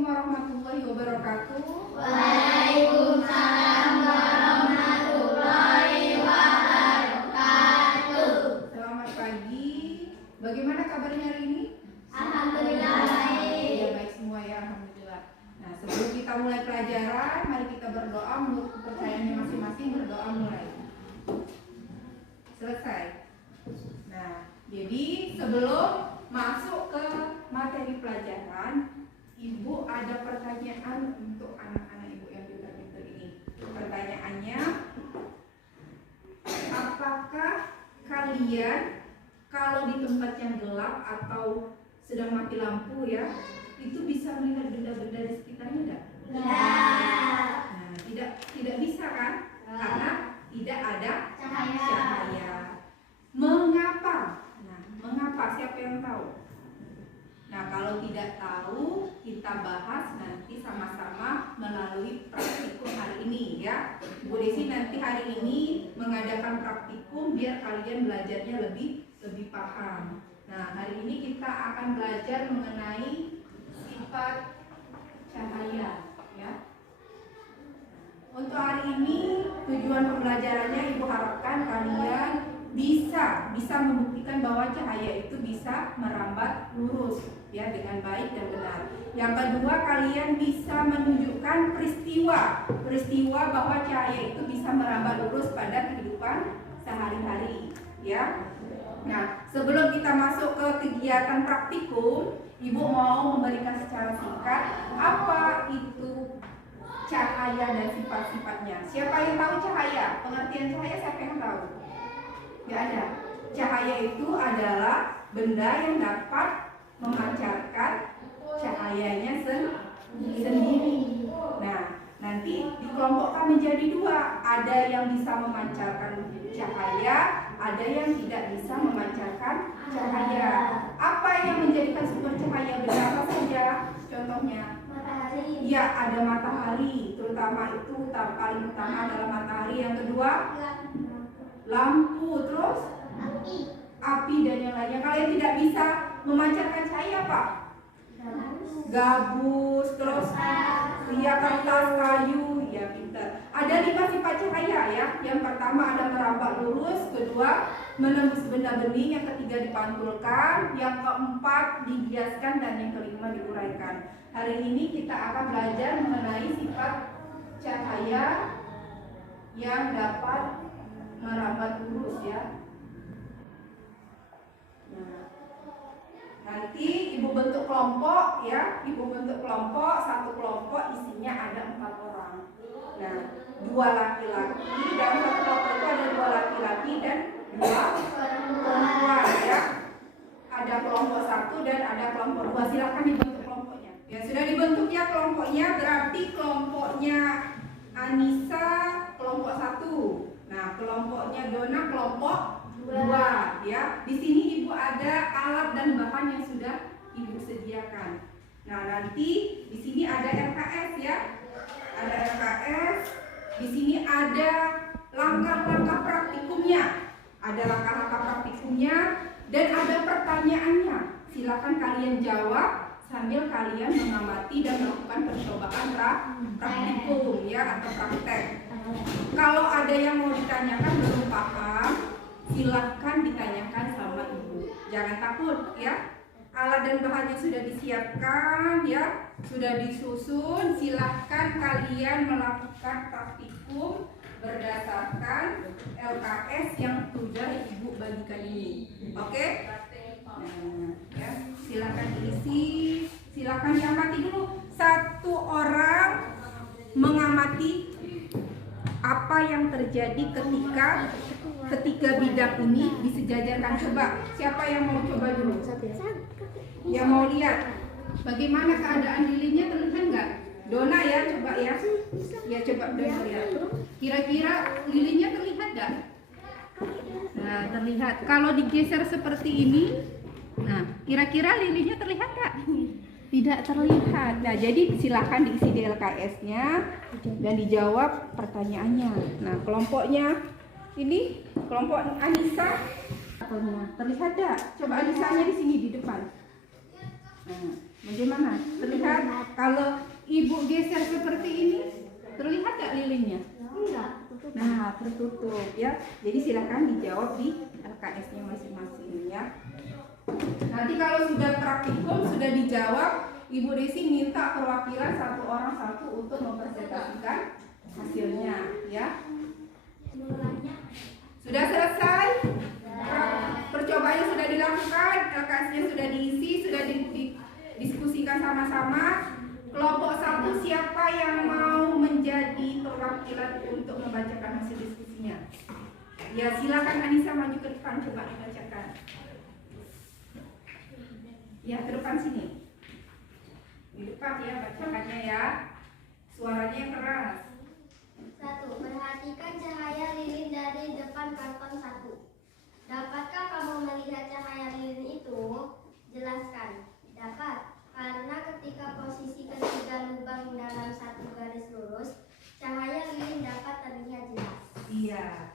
Assalamualaikum warahmatullahi wabarakatuh. Waalaikumsalam warahmatullahi wabarakatuh. Selamat pagi. Bagaimana kabarnya hari ini? Alhamdulillah baik. Ya, baik semua ya, alhamdulillah. Nah, sebelum kita mulai pelajaran, mari kita berdoa menurut kepercayaannya masing-masing. Berdoa mulai. Selesai. Nah, jadi sebelum masuk ke materi pelajaran, Ibu ada pertanyaan untuk anak-anak Ibu yang pintar-pintar ini. Pertanyaannya, apakah kalian kalau di tempat yang gelap atau sedang mati lampu ya, itu bisa melihat benda-benda di sekitarnya enggak? Nah, tidak bisa kan? Karena tidak ada cahaya. Mengapa? Nah, mengapa? Siapa yang tahu? Nah, kalau tidak tahu, kita bahas nanti sama-sama melalui praktikum hari ini ya. Bu Desi nanti hari ini mengadakan praktikum biar kalian belajarnya lebih paham. Nah, hari ini kita akan belajar mengenai sifat cahaya ya. Untuk hari ini tujuan pembelajarannya Ibu harapkan kalian bisa membuktikan bahwa cahaya itu bisa merambat lurus ya dengan baik dan benar. Yang kedua, kalian bisa menunjukkan peristiwa bahwa cahaya itu bisa merambat lurus pada kehidupan sehari-hari ya. Nah, sebelum kita masuk ke kegiatan praktikum, Ibu mau memberikan secara singkat apa itu cahaya dan sifat-sifatnya. Siapa yang tahu cahaya? Pengertian cahaya siapa yang tahu? Gak ada. Cahaya itu adalah benda yang dapat memancarkan cahayanya sendiri. Nah, nanti dikelompokkan menjadi dua. Ada yang bisa memancarkan cahaya, ada yang tidak bisa memancarkan cahaya. Apa yang menjadikan sumber cahaya berapa saja? Contohnya? Matahari. Ya, ada matahari. Terutama itu paling utama adalah matahari. Yang kedua? Lampu. Terus? Api dan yang lainnya. Kalian tidak bisa memancarkan cahaya apa? Gabus. Terus? Iya, kertas, kayu. Ya, pintar. Ada 5 sifat cahaya ya. Yang pertama ada merambat lurus, kedua menembus benda bening, yang ketiga dipantulkan, yang keempat dibiaskan, dan yang kelima diuraikan. Hari ini kita akan belajar mengenai sifat cahaya yang dapat merambat lurus ya. Nah, nanti Ibu bentuk kelompok ya. Ibu bentuk kelompok, satu kelompok isinya ada 4 orang. Nah, 2 laki-laki, dan satu kelompok itu ada 2 laki-laki dan 2 perempuan ya. Ada kelompok 1 dan ada kelompok 2. Silakan dibentuk kelompoknya. Ya, sudah dibentuk ya kelompoknya. Berarti kelompoknya Anissa kelompok 1. Nah, kelompoknya Dona kelompok 2 ya. Di sini Ibu ada alat dan bahan yang sudah Ibu sediakan. Nah, nanti di sini ada RKS ya. Ada RKS. Di sini ada langkah-langkah praktikumnya. Ada langkah-langkah praktikumnya dan ada pertanyaannya. Silakan kalian jawab sambil kalian mengamati dan melakukan percobaan praktikum ya, atau praktek. Kalau ada yang mau ditanyakan belum paham, silahkan ditanyakan sama Ibu. Jangan takut ya. Alat dan bahannya sudah disiapkan ya, sudah disusun. Silahkan kalian melakukan praktikum berdasarkan LKS yang sudah Ibu bagikan ini. Oke? Nah, ya, silahkan diisi. Silahkan diamati dulu. Satu orang mengamati apa yang terjadi ketika ketiga bidang ini disejajarkan. Coba, siapa yang mau coba dulu? Yang mau lihat bagaimana keadaan lilinnya, terlihat nggak? Dona ya, coba ya. Ya, coba Dona lihat. Kira-kira lilinnya terlihat nggak? Nah, terlihat. Kalau digeser seperti ini, nah, kira-kira lilinnya terlihat nggak? Tidak terlihat. Nah, jadi silahkan diisi di LKS-nya dan dijawab pertanyaannya. Nah, kelompoknya ini kelompok Anissa. Terlihat nggak? Coba Anissanya di sini di depan. Nah, bagaimana? Terlihat kalau ibu geser seperti ini, terlihat nggak lilinnya? Enggak. Nah, tertutup ya. Jadi silakan dijawab di LKS-nya masing-masing ya. Nanti kalau sudah praktikum, sudah dijawab, Ibu Desi minta perwakilan satu orang satu untuk mempresentasikan hasilnya ya. Sudah selesai? Percobaannya sudah dilakukan, LKS-nya sudah diisi, sudah didiskusikan sama-sama. Kelompok 1 siapa yang mau menjadi perwakilan untuk membacakan hasil diskusinya? Ya silakan Anissa maju ke depan, coba dibacakan. Ya ke depan sini. Di depan ya bacakannya ya. Suaranya yang keras. 1. Perhatikan cahaya lilin dari depan karton 1. Dapatkah kamu melihat cahaya lilin itu? Jelaskan. Dapat, karena ketika posisi ketiga lubang dalam satu garis lurus, cahaya lilin dapat terlihat jelas. Iya.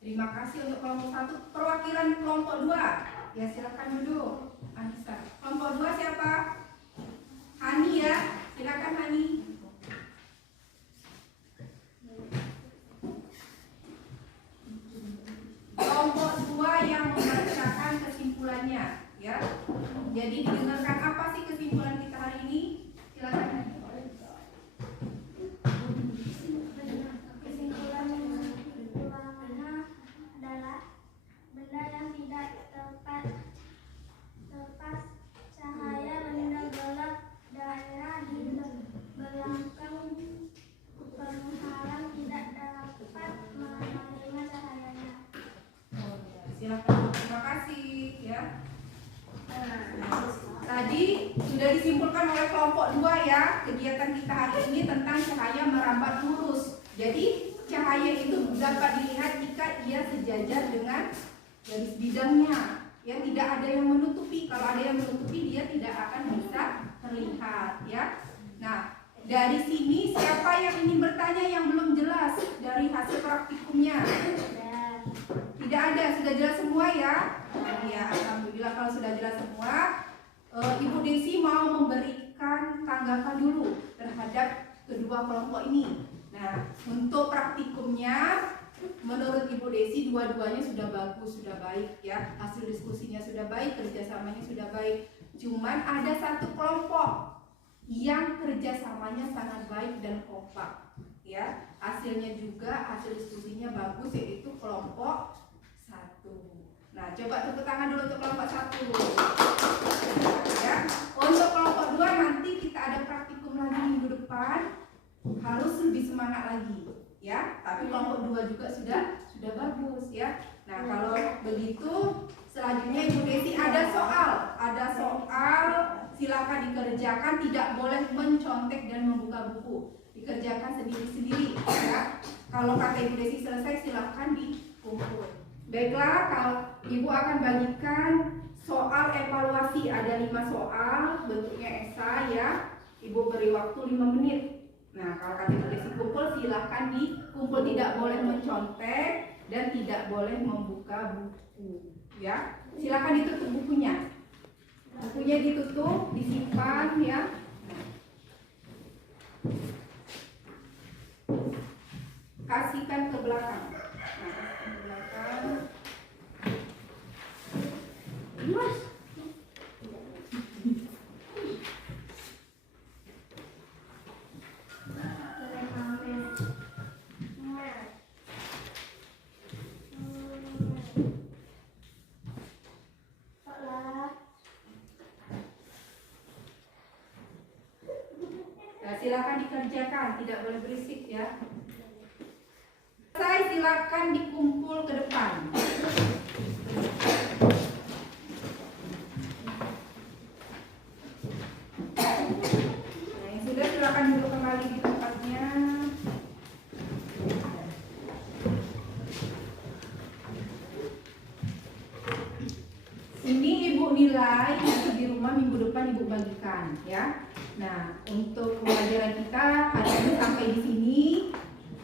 Terima kasih untuk kelompok 1. Perwakilan kelompok 2. Ya silakan duduk. Anissa. Kelompok 2 siapa? Hani ya. Silakan Hani. Kelompok 2 yang membacakan kesimpulannya ya. Jadi didengarkan apa sih kesimpulan kita hari ini? Silakan Hani. Kesimpulan adalah benda yang tidak terlepas cahaya menenggelam daerah di belakang penghalang tidak dapat menerima cahayanya. Silakan. Terima kasih ya. Tadi sudah disimpulkan oleh kelompok 2 ya, kegiatan kita hari ini tentang cahaya merambat lurus. Jadi cahaya itu dapat dilihat jika ia sejajar dengan garis bidangnya. Ya tidak ada yang menutupi. Kalau ada yang menutupi dia tidak akan bisa terlihat ya. Nah dari sini siapa yang ingin bertanya yang belum jelas dari hasil praktikumnya? Tidak ada, sudah jelas semua ya. Ya alhamdulillah kalau sudah jelas semua. Ibu Desi mau memberikan tanggapan dulu terhadap kedua kelompok ini. Nah, untuk praktikumnya menurut Ibu Desi dua-duanya sudah bagus, sudah baik ya. Hasil diskusinya sudah baik, kerjasamanya sudah baik. Cuman ada satu kelompok yang kerjasamanya sangat baik dan kompak ya. Hasilnya juga, hasil diskusinya bagus, yaitu kelompok 1. Nah, coba tepuk tangan dulu untuk kelompok 1 ya. Untuk kelompok 2 nanti kita ada praktikum lagi minggu depan, harus lebih semangat lagi ya. Tapi kelompok 2 juga sudah bagus ya. Nah, kalau begitu selanjutnya Ibu Desi ada soal silakan dikerjakan, tidak boleh mencontek dan membuka buku, dikerjakan sendiri-sendiri ya. Kalau kata Ibu Desi selesai silakan dikumpul. Baiklah, kalau Ibu akan bagikan soal evaluasi, ada 5 soal bentuknya esai ya. Ibu beri waktu 5 menit. Nah, kalau kata Ibu Desi kumpul silakan dikumpul, tidak boleh mencontek dan tidak boleh membuka buku ya. Silakan ditutup bukunya. Bukunya ditutup, disimpan ya. Kasihkan ke belakang. Mas. Nah, silakan dikerjakan, tidak boleh berisik ya. Saya silakan dikumpul ke depan. Nah, yang sudah silakan duduk kembali di tempatnya. Ini Ibu nilai nanti di rumah minggu depan Ibu bagikan ya. Nah, untuk pembelajaran kita hari ini sampai di sini.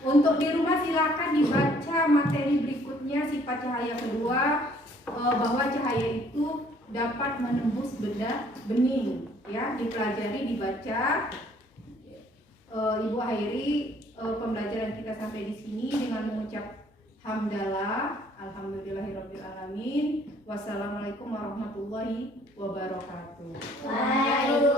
Untuk di rumah silakan dibaca materi berikutnya, sifat cahaya kedua, bahwa cahaya itu dapat menembus benda bening. Ya, dipelajari, dibaca. Ibu akhiri pembelajaran kita sampai di sini dengan mengucap hamdalah, alhamdulillahirabbil alamin. Wassalamualaikum warahmatullahi wabarakatuh. Waalaikumsalam.